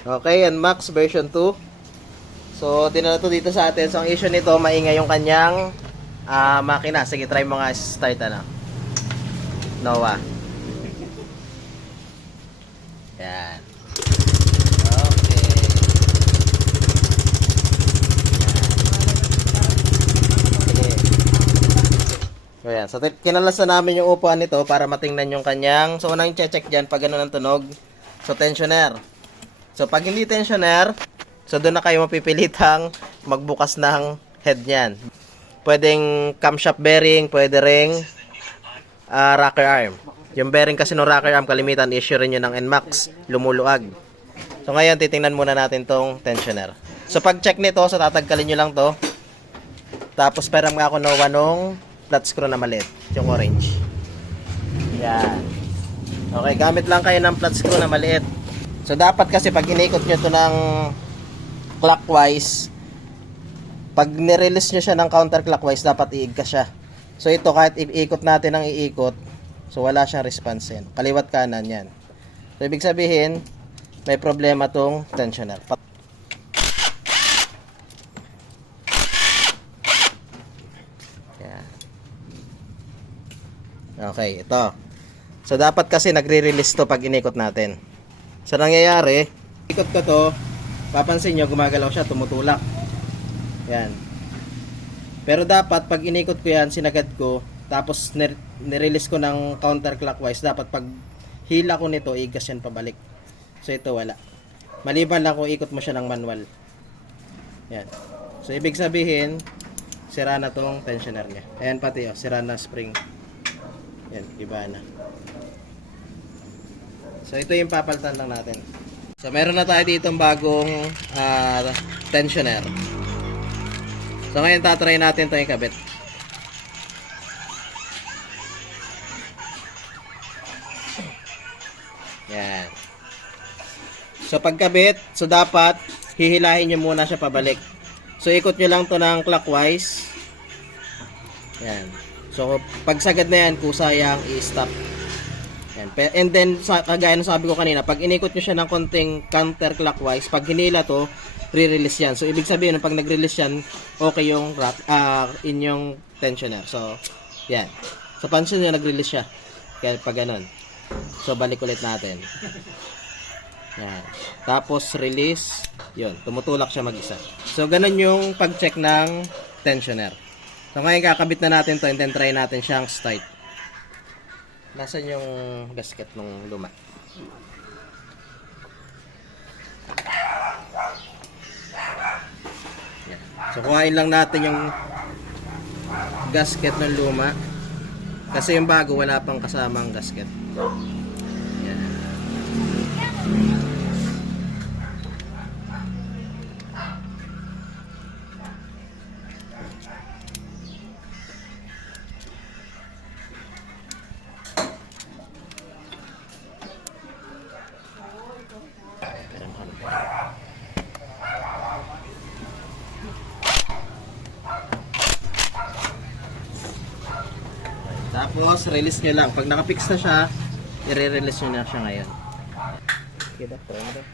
Okay, NMAX version 2. So, dinala to dito sa atin. So, ang issue nito, maingay yung kanyang makina. Sige, try mo nga start Noah. Yan. Okay. Yan. So, yan. So, kinalasan namin yung upuan nito para matingnan yung kanyang. So, unang check dyan pag gano'n ang tunog. So, tensioner. So, pag hindi tensioner, so doon na kayo mapipilitang magbukas ng head niyan. Pwedeng camshaft bearing, pwede ring rocker arm. Yung bearing kasi ng rocker arm, kalimitan issue rin yun ng NMAX, lumuluag. So, ngayon, titingnan muna natin tong tensioner. So, pag check nito, so tatagkalin nyo lang to. Tapos, perang ako nawa nung flat screw na maliit, yung orange. Yan. Okay, gamit lang kayo ng flat screw na maliit. So, dapat kasi pag inikot nyo to ng clockwise, pag nirelease nyo siya ng counterclockwise, dapat iigkas siya. So, ito kahit iikot natin ang iikot, so wala siyang response yan. Kaliwat kanan yan. So, ibig sabihin, may problema tong tensioner. Yan. Okay, ito. So, dapat kasi nagre-release to pag inikot natin. So, nangyayari, ikot ko to, papansin nyo, gumagalaw siya, tumutulak. Yan. Pero dapat, pag inikot ko yan, sinagad ko, tapos nirelease ko ng counterclockwise, dapat pag hila ko nito, igas yan pabalik. So, ito wala. Maliban lang kung ikot mo siya ng manual. Yan. So, ibig sabihin, sira na tong tensioner niya. Ayan pati, oh, sira na spring. Yan, iba na. So, ito yung papalitan lang natin. So, meron na tayo ditong bagong tensioner. So, ngayon tatry natin ito ikabit. Yan. So, pagkabit, so dapat hihilahin nyo muna siya pabalik. So, ikot nyo lang to ng clockwise. Yan. So, pag sagad na yan, kusayang i-stop. And then, kagaya ng sabi ko kanina, pag inikot nyo siya ng konting counterclockwise, pag hinila to, re-release yan. So, ibig sabihin, pag nag-release yan, okay yung inyong tensioner. So, yan. So, pansin nyo, nag-release siya. Kaya pag ganun. So, balik ulit natin. Yan. Tapos, release. Yun, tumutulak siya mag-isa. So, ganun yung pag-check ng tensioner. So, ngayon kakabit na natin to and then try natin siyang start. Nasaan yung gasket ng luma? Yan. So, kuhain lang natin yung gasket ng luma. Kasi yung bago, wala pang kasamang gasket. Yan. Tapos, release nyo lang. Pag nakapix na siya, i-release nyo na siya ngayon. Okay ba? Try mo daw.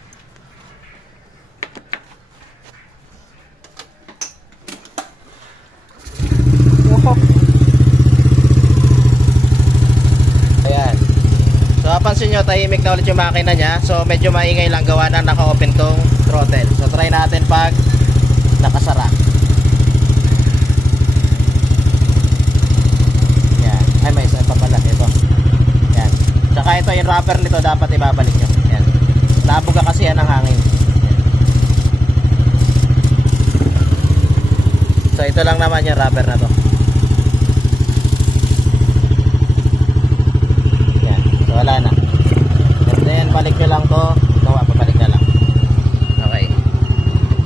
Ayan. So, pansin nyo, tahimik na ulit yung makina niya. So, medyo maingay lang gawa na naka-open tong throttle. So, try natin pag nakasara. Ay, may isa pa pala ito. Yan. Tsaka ito yung rubber nito dapat ibabalik nyo. Yan. Nabuga kasi yan ng hangin. Yan. So ito lang naman yung rubber na to. Yan. So wala na. And then balik nyo lang to. Gawa, pabalik na lang. Okay.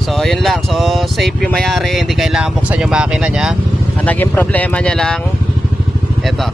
So yun lang. So safe yung may-ari. Hindi kailangan buksan yung makina nya. Ang naging problema nya lang, ito.